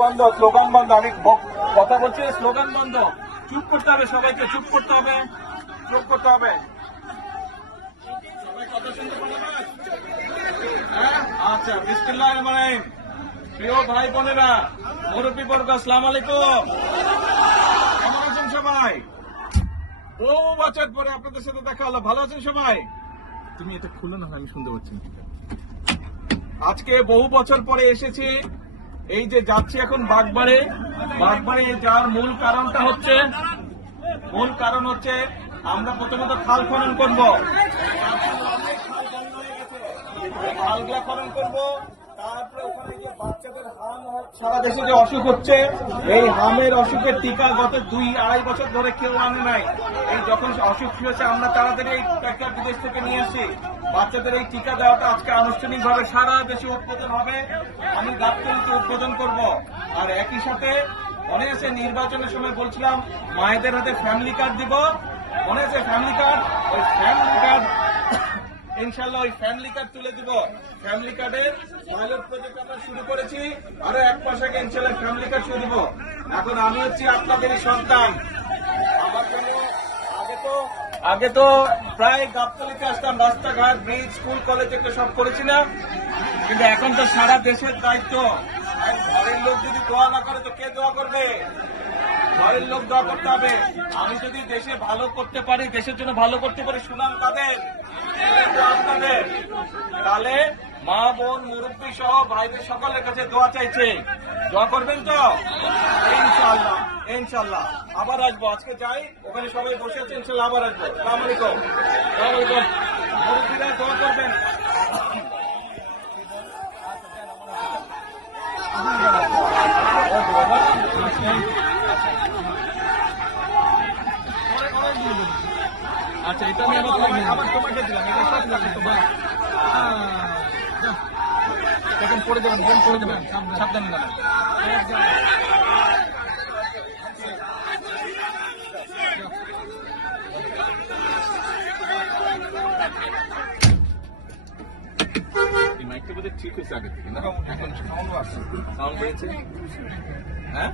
বন্ধ, স্লোগান বন্ধ। আমি কথা বলছি, স্লোগান বন্ধ। চুপ করতে হবে সবাইকে, চুপ করতে হবে, চুপ করতে হবে। সবাই কথা শুনতে পাবে? হ্যাঁ, আচ্ছা। বিসমিল্লাহির রহমানির রহিম। প্রিয় ভাই বোনেরা, মুরব্বী বর্গ, আসসালামু আলাইকুম। কেমন আছেন সবাই? বহু বছর পরে আপনাদের সাথে দেখা হলো। ভালো আছেন সবাই? তুমি এটা খুলো না, আমি শুনতে পাচ্ছি। আজকে বহু বছর পরে এসেছি। এই যে যাচ্ছি এখন বাগবাড়ে। বাগবাড়ে যাওয়ার মূল কারণ হচ্ছে আমরা প্রথমত খাল খনন করব। খালগুলা খনন করব, তারপরে ওখানে যে বাচ্চাদের হাম, সারা দেশে যে অসুখ হচ্ছে, এই হামের অসুখের টিকা গত 2-2.5 বছর ধরে কেউ আনে নাই। এই যখন অসুখ হয়েছে আমরা তাড়াতাড়ি এই টিকা বিদেশ থেকে নিয়ে আসি। বাচ্চাদের এই টিকা দেওয়াটা আজকে আনুষ্ঠানিকভাবে সারা দেশে উদ্বোধন হবে। আমি গাবতলীতে উদ্বোধন করব। আর একই সাথে মনে আছে নির্বাচনের সময় বলছিলাম মায়েদের হাতে ফ্যামিলি কার্ড দিব, মনে আছে ফ্যামিলি কার্ড? ওই ফ্যামিলি কার্ড ইনশাল্লাহ ওই ফ্যামিলি কার্ড তুলে দিব। ফ্যামিলি কার্ডের পাইলট প্রজেক্ট আমরা শুরু করেছি। আরো 1 মাস আগে ইনশাল্লাহ ফ্যামিলি কার্ড শুরু দিব। এখন আমি হচ্ছি আপনাদেরই সন্তান। আমার জন্য আগে তো প্রায় গাবতলীতে আসতাম, রাস্তাঘাট, ব্রিজ, স্কুল, কলেজ এগুলো সব করেছি না? কিন্তু এখন তো সারা দেশের দায়িত্ব। ঘরের লোক যদি দোয়া না করে তো কে দোয়া করবে? ঘরের লোক দোয়া করতে হবে। আমি যদি দেশে ভালো করতে পারি, দেশের জন্য ভালো করতে পারি, সুনাম কাদের? আপনাদের। তাহলে মা, বোন, মুরব্বী সহ ভাইদের সকলের কাছে দোয়া চাইছে। দোয়া করবেন তো? ইনশাআল্লাহ, ইনশাআল্লাহ। আবার আসবো। আজকে যাই, ওখানে সবাই বসে আছে, ইনশাআল্লাহ আবার আসবো। আসসালামু আলাইকুম। আসসালামু আলাইকুম। মুরব্বীরা দোয়া করবেন। আচ্ছা, এটা আমি আবার তোমাকে দিলাম। এটা সব লাগবে তোমার। এখন পড়ে দেবেন, পড়ে দেবেন, সাবধানে যাবেন। মাইকটা বোধহয় ঠিক হয়েছে আগে থেকে না? এখন সাউন্ড আসছে, সাউন্ড পেয়েছে। হ্যাঁ।